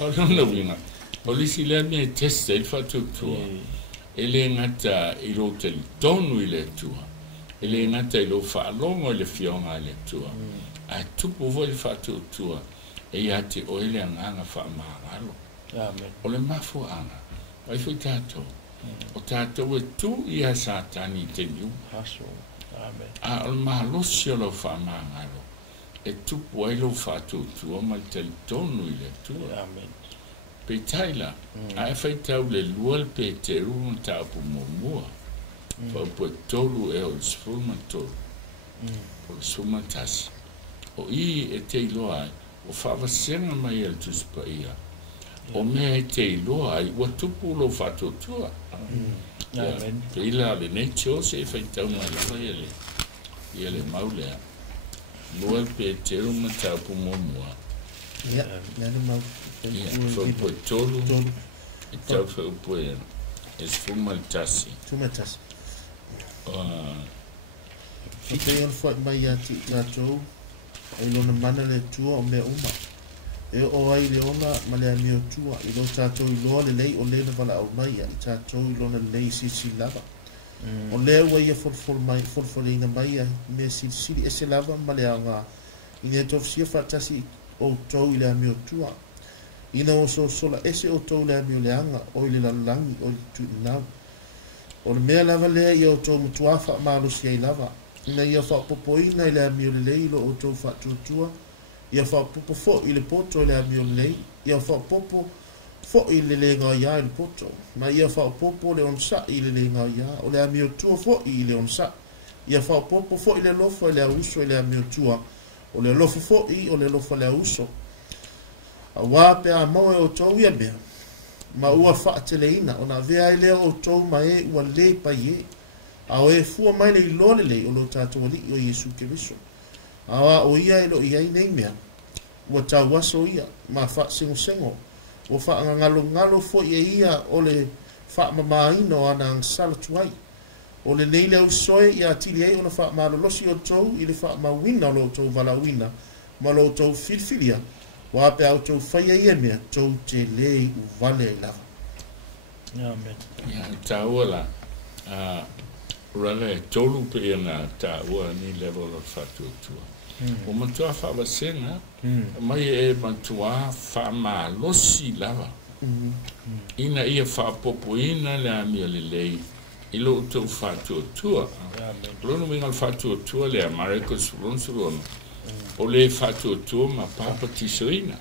O non wina. O li si le me testa il fa tu. E le ngata i rotel tonu ile tua. E le ngata i lo whaalongo le fionga le tua. A tupu voi whatutua. E ia te oile anganga whaamangalo. O le mafu anga. Wai fui tātou. O tātou e tu ia sātani te niu. A o le mahalosi o lo whaamangalo. E tupu ai lo whatutua mai te tonu i le tua. Pe taila. A e whai tau le lua le pe te runga tāpu mua. Fa po tolu e o sfuma tolu. O sfuma tasi. O I e te iloa o whawa senga mai el tuspa ia. O mea e te iloa ai ua tupu lo whatutua. Pe ila le nei tio se e whai tau mai lava ia le maulea. Lua pe te runga tāpu mua. Ia, nana mau. Fa po tolu e tau whau poe e sfuma tasi. Sfuma tasi. Te on fwat mai ati tātou ai lona mana le tua o mea uma. E o ai le ona ma le amio tua i lo tātou i loa le lei o le na wala au mai i tātou i lona lei si lava. O lea ua ia forfole ina mai me si ese lava ma le au ngā. I ne tofisia whatasi o tau i le amio tua. Ina o sola ese o tau le amio le anga o i le lalangi o i tu inau. O le mea lava lea i o tau mutuafa maalusi ai lava. na ia whaapopoina i le amio le lei lo o tau whaatuatua, ia whaapopo fo i le poto le amio le lei, ia whaapopo fo i le le ngā ia i le poto, ma ia whaapopo le onsa i le ngā ia, o le amio tua fo i le onsa, ia whaapopo fo i le lofa i le auso i le amio tua, o le lofa fo i o le lofa le auso. A wā pe a mau e o tau ia mea, ma ua whaateleina, o na vea i lea o tau ma e ua le pa i e, a o e fua mai le i lole le o lo tātua li o Iesu Keriso. A wā o ia e lo ia i nei mea, ua tau waso ia, ma wha sengo sengo, o wha ngalo ngalo fo i e ia o le wha mamaino ana ang salatuai, o le nei leo soe i a tili ei o na wha malolosi o tau i le wha mawina o lo tau walawina, ma lo tau filfilia, wa pe au tau whaia ia mea, tau te lei u vale i lava. Amen. Ia, tā ua la, rale tolu pe ia tā ua ni level of whatuatua. O matua whawasenga, mai e matua whamalosi lava. Ina ia whapopo ina le amia le lei, ilo tau whatuatua. Lono mingal whatuatua le Amerikas Ronsurono. O le whatuatua ma papa tisoina.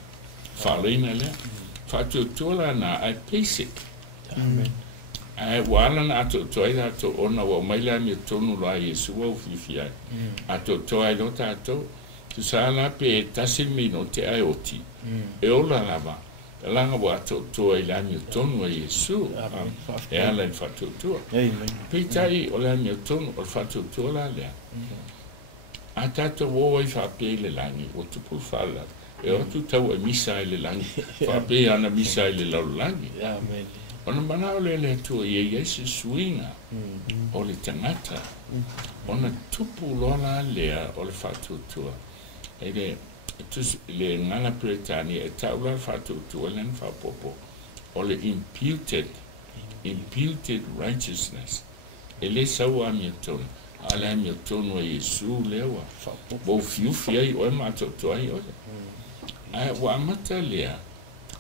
Whaleina lea. Whatuatua la na ai basic. Ai wala na ato toai ato ona wa mai la mi tonu la Yesu wa fifi ai. Ato toai no tato. Tu sala pe tasimino te ai oti. E ola lava. Langa wa ato toai la mi tonu wa Yesu. E ala in whatuatua. Pitai o la mi tonu o whatuatua la lea. A tato wo i whape le langi o tupu whala. E o tu tau e misa i le langi. Whape ana misa i le lau langi. Ona mana o le tua i e Yesu suinga o le tangata. Ona tupu lona lea o le whatuatua. E le ngana Britani e taula whatuatua len whapopo. O le imputed righteousness. E le sau a mia tonu. Ale mia tonu a Yesu lewa. Bo fiufi ai o e matoto ai ole. Ai wa amata lea.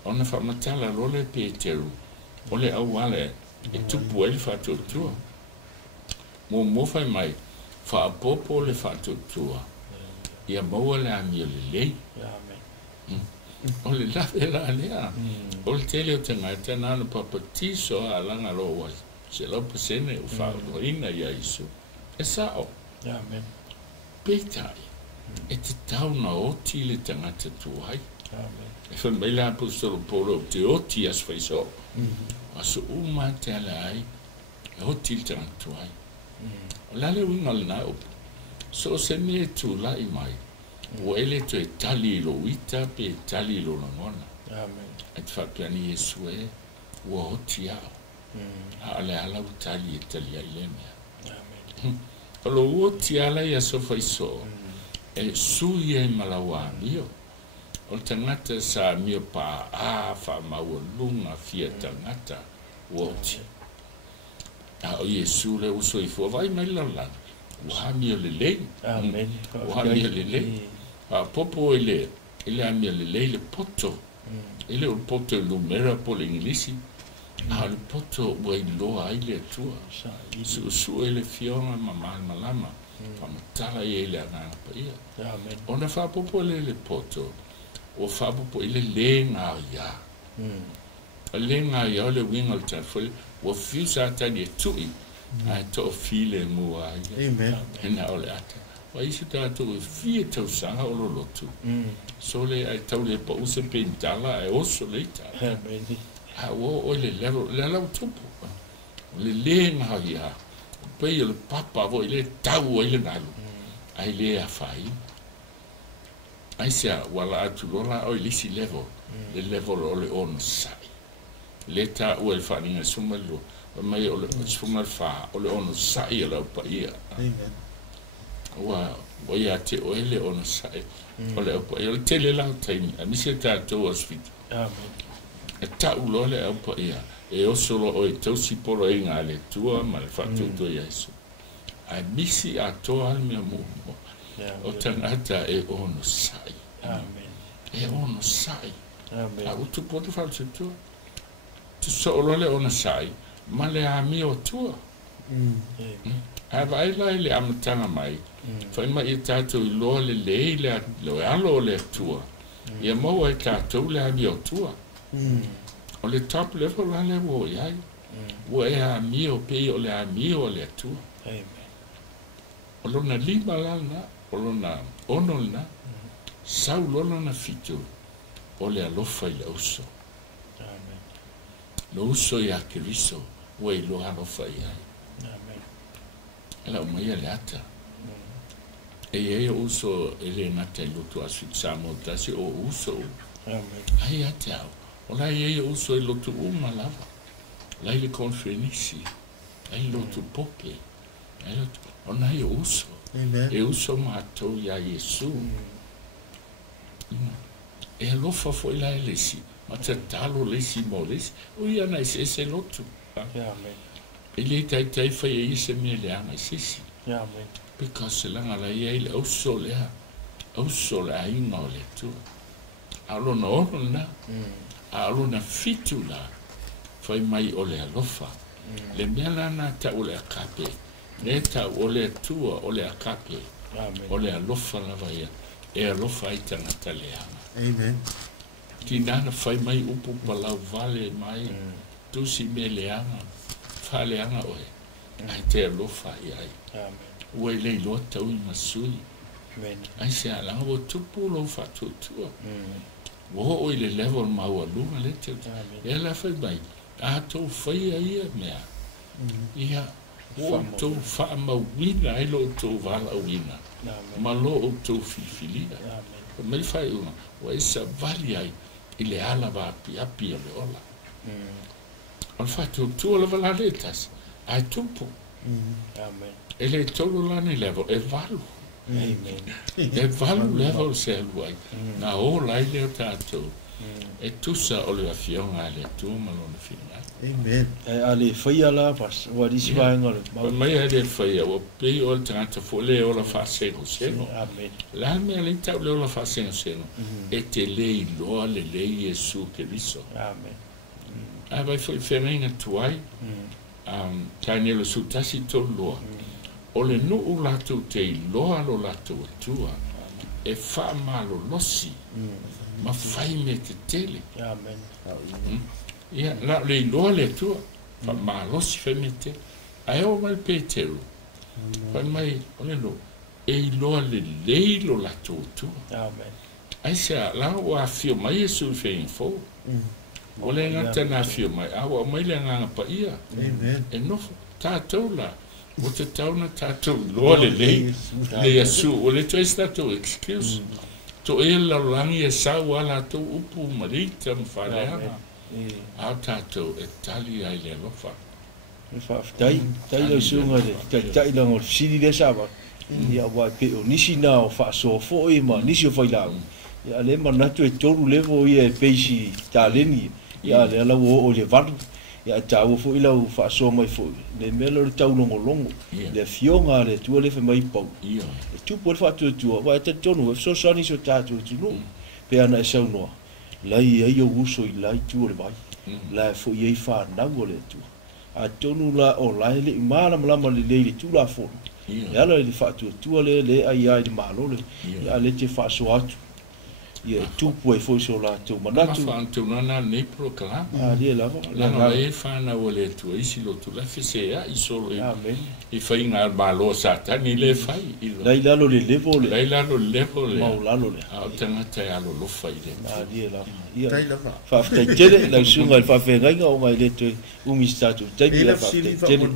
Ona whamatala role Peteru. Ole au wale e tupu ele whatuatua. Mo mowhai mai, whaapopo le whatuatua. Ia maua le amia le lei. Ole lawe la lea. Ole tele o te ngaita nana papatiso a langa loa. Se lopa sene o whaanoina ia iso. E sao. Peitai. E te tauna oti le tangata tuai. E whan meila apostolo polo te oti as whaiso. Aso uma te ala ai, e hoti le tangata ai. O lale winga le nai opo. So se me tu lai mai, o ele to e tali lo wita pe e tali lo langona. E te whapiani Yesu e, ua hoti au. Ale ala u tali e tali ai le mea. O lo hoti ala i aso whaiso, e sui e malawa mio. O tangata sa mio pa wha maua lunga fia tangata woti. O Yesu le uso i fua vai mai lalana. Uha mio le lei. Uha mio le lei. Popo ele a mio le lei le poto. Ele o poto e lumera po le inglisi. Le poto ua i loa ai le atua. Su ele fionga mamal malama. Whamatala i ele anana pa ia. Ona wha popo le poto. O whapopo ile le ngā ia. Le ngā ia o le winga o tafole, o whiusa atani e tui, a to o file mua ia. Hena o le ata. Wa isi tātou e fie tau sanga o lo lotu. So le ai tau le pa use pentala e oso le ta. O le level, le lau tupu. Le ngā ia. Pei le papa vo ile tau o ile nalu. Ai le a whai. Aisia wala atu lola o lisi level, le level o le ono sai. Leta ua il whaninga sumalu, mai o le sumal wha o le ono sai ala upa ia. Ua ia te o ele ono sai, o le upa ia, le tele lau taimi, a misi tātou o sfitu. E tau lo le upa ia, e osolo o e tausi polo e ngā le tua, ma le whatutu ia iso. A misi a toa almia mumo. O tangata e ono sai. E ono sai. A utu potu whautu tua. Tu soolo le ono sai. Ma le a mi o tua. a vai lai le amatanga mai fai mai I tātou I loa le lei le alo le tua ia mau ai tātou le ami o tua o le top level la le wo iai wo e a mi o pe o le ami o le tua o lona lima lana o lona ono lana sau lona na fitu o le alofa I le uso lo uso ia Keriso wo I lo alofa iai ela mai le ata e uso ele na te lutu asfixamo tasi o uso ai ata o la uso I lutu uma lava la le conferenisi ai lutu pope ai lutu ona uso e uso matou ia Yesu e lofa foi la lesi ma te talo lesi mo lesi o ia na se lutu ele tai fai se me le anga sisi because langa la ia le uso le ai no le tu alo no na alo na fitula fai mai o le alofa le mela na ta o le akape le ta o le tua o le akape o le alofa la vai e alofa I tanga taleanga amen tinana fai mai upu palau vale mai tu si me leanga fa leanga oe ai te alofa ai amen ua I lei loa tau I masui ai se ala o tupu lo fa tutua wo o I le level mau alunga le te e la fai mai a tau fai ai mea ia o tau fa mawina ai lo tau vala wina ma lo o tau fifilia mai fai una o esa vali ai I le ala va api le ola on fa tutua la vala letas ai tupu amen ele tolu lani level e valu e valu level se luai na o lai le tato e tusa o le afionga le tu malona fina amen e ale faia la pas o disi vai ngol mai ele faia o pe o tanta fo le o la fa se amen la me le tau le o la fa se e te le lo le Yesu Keriso amen a vai foi femenina tuai tani lo sutasi tolu o le nuu latu te iloa lo latu atua e wha malo losi ma whai me te tele ia la le iloa le atua wha malo losi whai me te ai o mai pe teru whai mai o le lo e iloa le leilo latu atua ai sea la o a fio mai e su whai fo o le ngata na fio mai awa mai le nganga pa ia e nofo tātou la o te tauna tātou loa le Yesu o le toi tātou excuse to e la langi e sau ala tau upu marita mwhareanga au tātou e tali ai le lofa tai le sunga tai la ngol siri le saba ia wa pe o nisi na o fa so fo e ma nisi o faila ia le ma na tu e toru levo ia peisi taleni ia le la o le valu ia tau fo ila u fa so mai fo le melo le tau longo le fionga le tu le fe mai pau e tu por fa tu wa te tonu so sani so tatu tu no pe ana sa no lai ai o uso i lai tu le vai la fo ye fa na le tu a tonu la o lai le mala mala le tu la fo ia le fa tu le ai ai malo le ia le te fa so atu ia tu poi foi so la tu manatu fa tu na ne proclama dia la la e fa na o le tu isi lo tu la fese i solo i fa inga malo sata ni le fai lai la lo le levo le lai la lo levo le mau la lo le a tanga te alo lo fai le dia la ia fa fa tele la sunga fa fe ngai o mai le tu umi statu tele la fa tele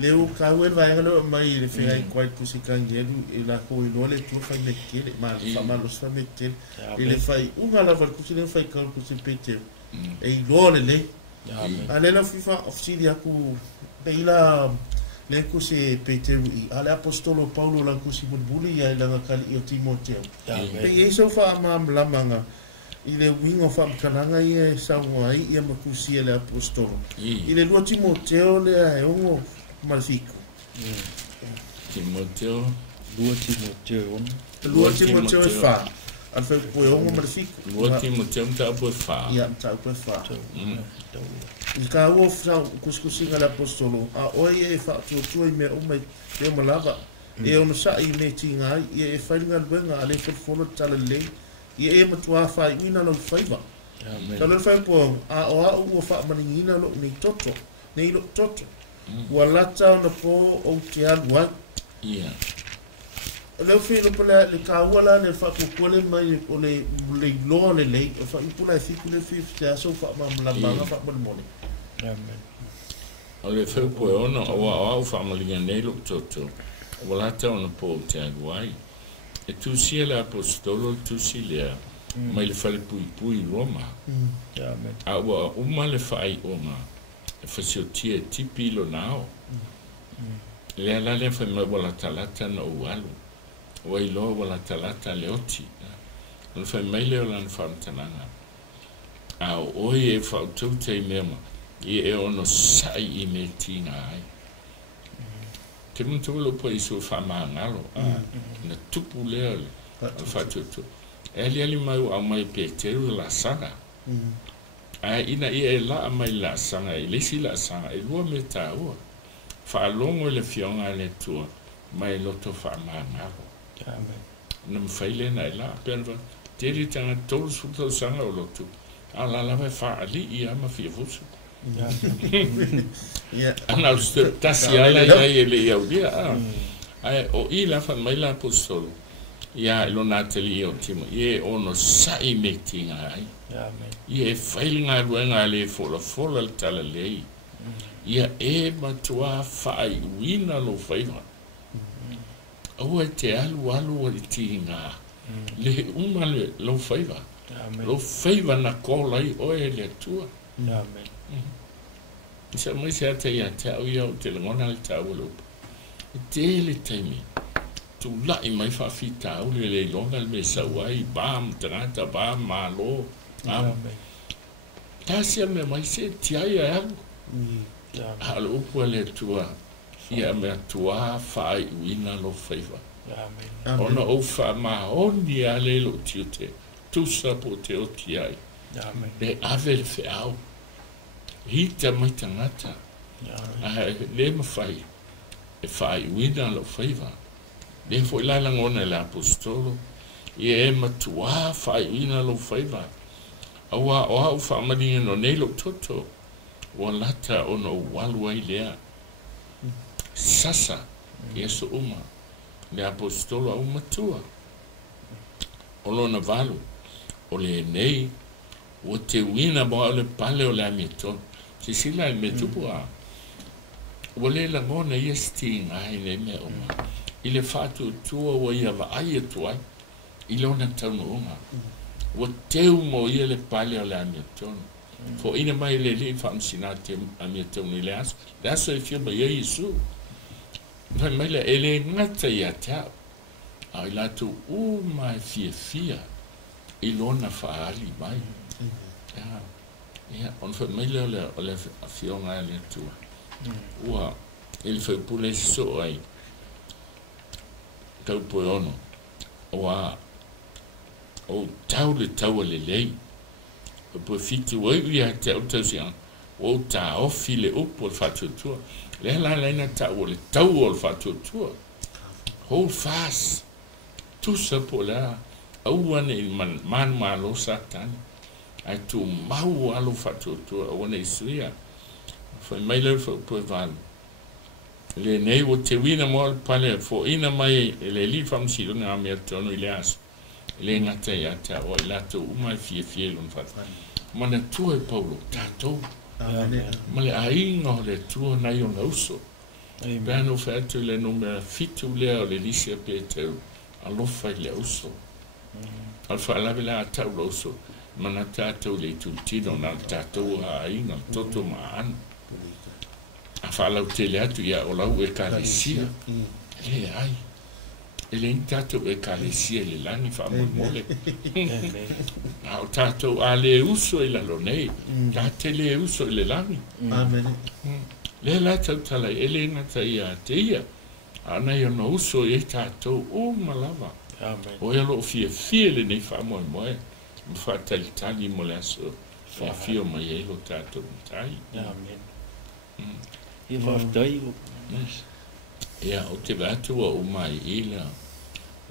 le o kau e vai ngalo mai le fenga i kwai kusikangi edu e la ko i le tu fai me kele ma fa malo fa me tele le fai unga la val kusi le fai kau kusi pete e i le ale la fifa ofsili aku pe ila le kusi pete i ale apostolo Paulo la kusi bulbuli ya la kali o Timoteo pe e so fa ma manga i le wingo fa kananga i sa ngoi i ma kusi le apostolo i le lo Timoteo le e ongo Malfico. Timoteo. Lua Timoteo e fa. Al fai puoi ongo Malfico. Lua Timoteo ta puoi fa. Ia ta puoi fa. I ka ua fsau kuskusinga la apostolo. A oi e whaatuatua I mea umai te malava. E ono sa I me tinga ai. I e whainga luenga a le whawhona tala lei. I e matua whai uina lau whaiva. Ka lor whai po a o a ua wha maningina lo nei toto. Nei lo toto. Ua lata o na po o te alu ai. Ia. Leo whino pala le kāua le whakukole mai o le loa le lei. O whaipula e whiku le whifu te aso whaamamlamanga whaamamone. O le whaupo e ona o au whaamalinga nei lo toto. O lata o na po o te alu ai. E tusia le apostolo tusi lea. Mai le whale pui Roma. A ua uma le whai ona. E whasiotia e tipi lo nao. Lea la le whai mai wala talata na ualu. O I loa wala talata le oti. O le whai mai leo lan whaamtananga. A oi e whautau te mema. I e ono sai I me tinga ai. Temuntu lupa I su whamangalo. Na tupu leo le. Whatutu. E ali mai au mai pe teru la sanga. A ina I e la mai la sanga. I lesi la sanga. I lua me ta ua. Whaalongo le fionga le tua. Mai loto whamangalo. Na mwhaile na ila penwa teri tanga tolu suto sanga o lotu ala lawe whaali I ama whiavusu ana uste tasi ala ia ele iau dia o I lafa mai la apostolo ia ilo natali I o timo ie ono sai me tinga ai ie whailinga ruenga le fola le tala lei ia e matua whai uina lo whaiva Aua te alu o le tinga. Le uma le lo faiva. Lo faiva na kola I oe le tua. Isa mai se ate ia te au ia o te langona le tau lupa. Te le taimi. Tu lai mai whawhita au le longa le me sauai. Bam, tangata, bam, malo. Tasia me mai se tiai a alu. Halo upua le tua. Ia mea tua whai uina lo whaiva. Ona o wha mahoni a le lo tiute. Tusa po te o tiai. Le ave le whiau. Hita mai tangata. Le mawhai. E whai uina lo whaiva. Le fo ilala ngona le apostolo. Ia e matua whai uina lo whaiva. Awa o au whamaringa no nei lo toto. Wa lata ono walua I lea. Sasa, Yesu uma, le apostolo au matua. O lona valu, o le nei, o te wina mo le pale o le amito. Si sila il metupu a. O le la ngona yesti ngai le me uma. I le fatu tua o ia va aia tuai. I lona taunu uma. O teu mo ia le pale o le amito. Fo ina mai le li famsinate amito ni le aso. Le aso e fiaba ia Yesu. Vai mai le ele ngata ia tau. Ai latu mai fia. I lona whaali mai. Ia, on fa mai le ole fionga le tua. Ua, ele foi pule so ai. Tau po ono. Ua, o tau le tau le lei. O po fiti wai ia tau tau siang. O ta ofi le upo le whatutua. Le la tau le tau o le whatutua. Hold fast. Tusa po la. Auane I man malo satani. Ai tu mau alo whatutua. Auane I suia. Fai mai leu po valu. Le nei o te wina mo al pale. Fo ina mai le li famsilo na mea tono I le aso. Le ngata ia ta o I lato umai fie lon fatu. Mana tua e Paulo. Tatou. Male ainga o le tua nai o na uso. Pēno whātu le no mea fitu lea o le lisia pētau. Alofa I le uso. Al whaalawe la atau la uso. Mana tātou le tultino na tātou a ainga. Toto maana. A whaalau te le atu ia o lau e kālesia. Le ai. Ele in tātou e kālesia le langi whaamole. A o tātou a le uso I lalo nei. Ka te le uso I le langi. Amen. Le la tau tala ele ngata ia te ia. Ana ia no uso e tātou o malava. O ia lo fie le nei wha moe moe. Mwha tali mo le aso Whawhio mai e lo tātou tai. Amen. Ia whaftai. Ia, o te wātua o mai ila.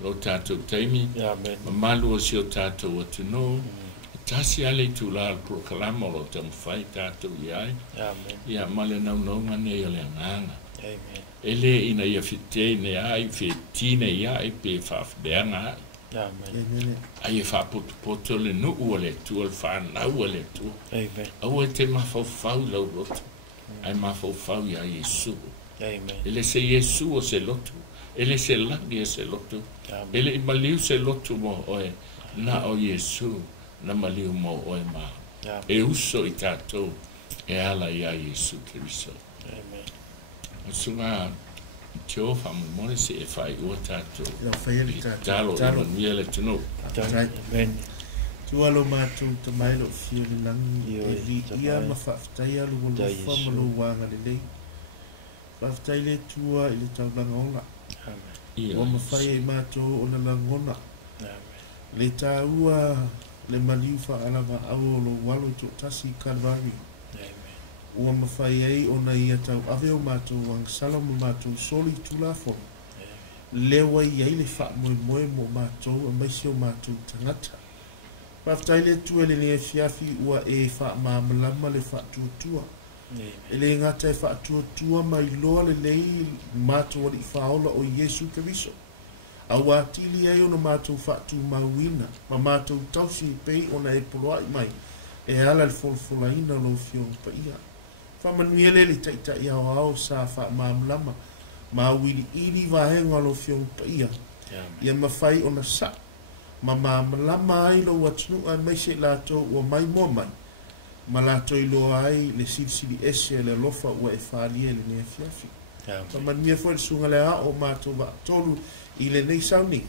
Lo tātou taimi. Amen. Mamalua si o tātou atu no. Tasi ale tu la proklama lo tam fai tātou iai. Amen. Ia, male nau ngane i le nganga. Amen. Ele ina ia fitei ne ai, fitine iai pe whafdeanga ai. Amen. Ai e whapoto le nu ua le tu, le whanau le tu. Amen. Au e te mawhauwhau lau roto. Ai mawhauwhau ia Yesu. Amen. Ele se Yesu o se lotu. Ele se langi e se lotu. Ele i maliu se lotu mo oe. Na o Yesu. Na maliu mo oe ma. E uso i tātou. E ala ia Yesu Kiriso. Amen. O sunga teo whamumone se e whai ua tātou. Ia whai ali Talo i manuia le tino. Amen. Tualo mātou ta mailo fio le langi. E vi ia ma whaftai alu o lo whamalo wanga le lei. Whaftai le tua i le tau langona. Ua ma whai e mātou o na langona. Le tāua le maliu whaalawa au o lo walo to tasi kalvari. Ua ma whai ei o na ia tau ave o mātou wang salamu mātou soli tulafono. Lewa i ei le wha moe moe mo mātou a maisi o mātou tangata. Whaftai le tua le ne fiafi ua e wha maamalama le wha tuatua. E le ngata e wha tuatua mai loa le lei mātou wali whaola o Yesu Kiriso. A wātili ei o na mātou wha tu mauina, ma mātou tausi pei o na e poloai mai, e ala le folfolaina lo fio pa ia. Whamanuele le taita i au au sa wha maamalama, ma wili iri vahenga lo fio pa ia. Ia mawhai o na sa. Ma maamalama ai lo watunu ai mai se lato ua mai mo mai. Ma lato i lo ai le sili ese le lofa ua e whalia le nea fiafi. Ma mania fo le sunga le a o mātou wa tolu i le nei sauni.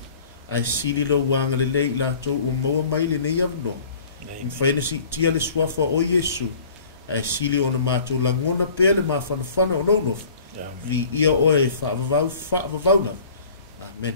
Ai sili lo wanga le lei lato ua maua mai le nei avno. Mwhaina si tia le swafa o Yesu. Ai sili o na mātou langona pēr le mawhanawhana o launof. Li ia oe whaavavau na. Amen.